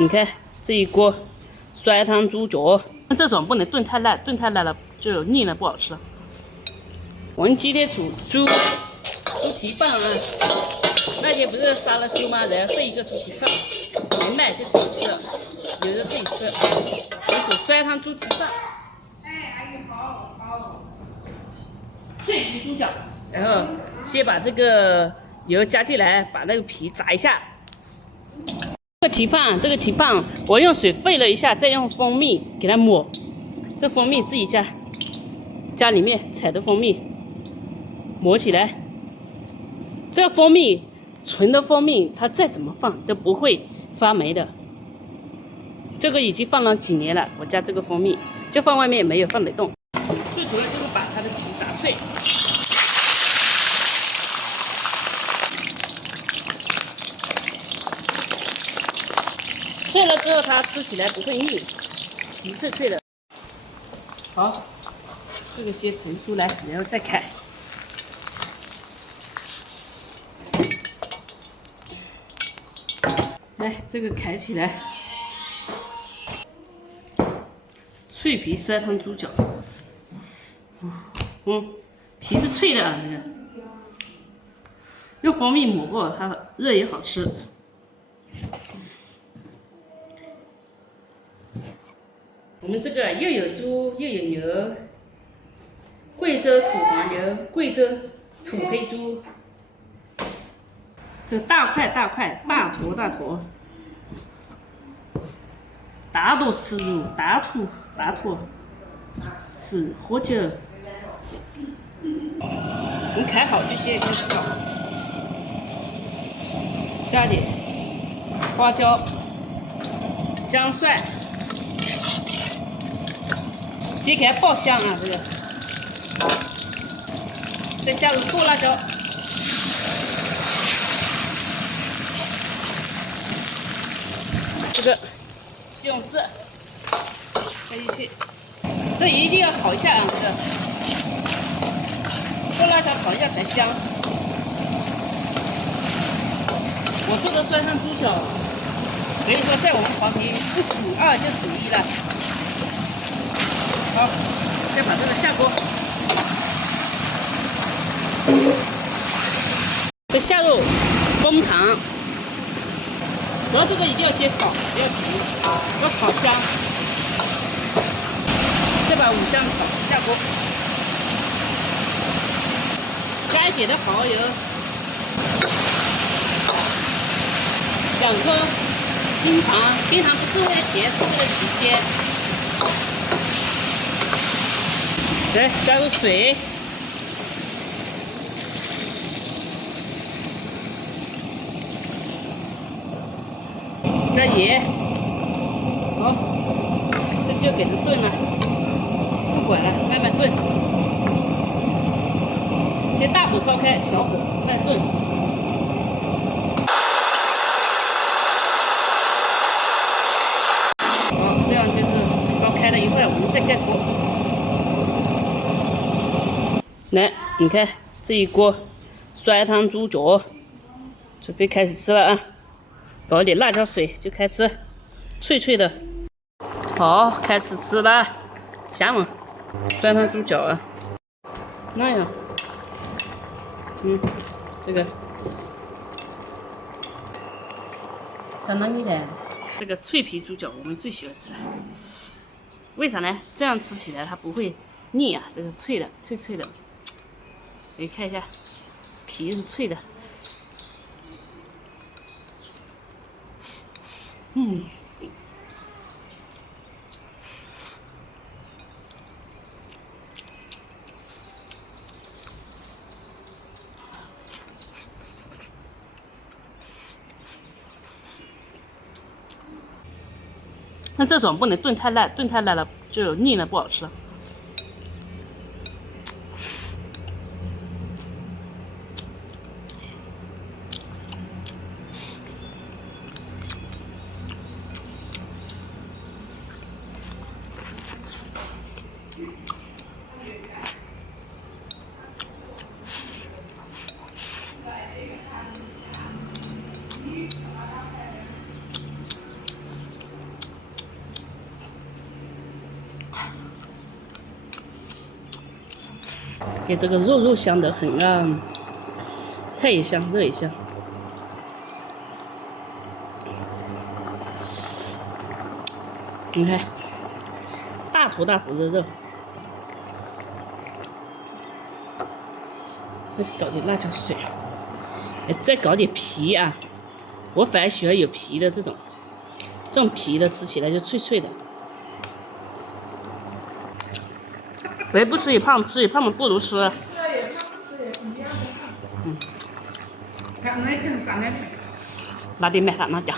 你看这一锅酸汤猪脚，这种不能炖太烂，炖太烂了就腻了，不好吃了。我们今天煮猪蹄膀啊，那天不是杀了猪吗？然后剩一个猪蹄膀没卖，就自己吃了，留着自己吃。我煮酸汤猪蹄膀，脆皮猪脚，然后先把这个油加进来，把那个皮炸一下。这个蹄膀，我用水沸了一下，再用蜂蜜给它抹。这蜂蜜自己加里面采的蜂蜜，抹起来。这个蜂蜜，纯的蜂蜜，它再怎么放都不会发霉的。这个已经放了几年了，我家这个蜂蜜就放外面也没有放得动。最主要就是把它的皮炸脆。脆了之后，它吃起来不会腻，皮脆脆的。好，这个先盛出来，然后再开。来，这个开起来，脆皮酸汤猪脚。皮是脆的啊，这个用蜂蜜抹过，它热也好吃。我们这个又有猪又有牛，贵州土黄牛，贵州土黑猪，这大块大块，大坨大坨，大肚吃肉，大坨吃喝酒。我们开好就先开始炒，加点花椒、姜蒜。先给它爆香啊，这个，再下入剁辣椒，这个西红柿加进去，这一定要炒一下啊，这个剁辣椒炒一下才香。我做的酸汤猪脚，可以说在我们黄皮不数2就数1了。好，再把这个下锅，再下入枫糖，然后这个一定要先炒，不要急，要炒香。再把五香草下锅，加一点的蚝油，2颗冰糖，冰糖不是为了甜，是为了提鲜。来，加入水，加盐，好，这就给它炖了，不管了，慢慢炖，先大火烧开，小火慢炖。好，这样就是烧开了一会儿，我们再盖锅。来，你看这一锅酸汤猪脚，准备开始吃了啊！搞一点辣椒水就开吃，脆脆的。好，开始吃了，香吗？酸汤猪脚啊，那样，这个相当厉害。这个脆皮猪脚我们最喜欢吃，为啥呢？这样吃起来它不会腻啊，这是脆的，脆脆的。你看一下，皮是脆的，那这种不能炖太烂，炖太烂了就腻了，不好吃了。给这个肉香得很啊，菜也香，肉也香。你看，大坨大坨的肉，再搞点辣椒水，再搞点皮啊！我反而喜欢有皮的这种皮的吃起来就脆脆的。肥不吃也胖，吃也胖嘛，不如吃。吃也胖，不吃也一样的胖。看那个啥呢？拿点麦饭拿点。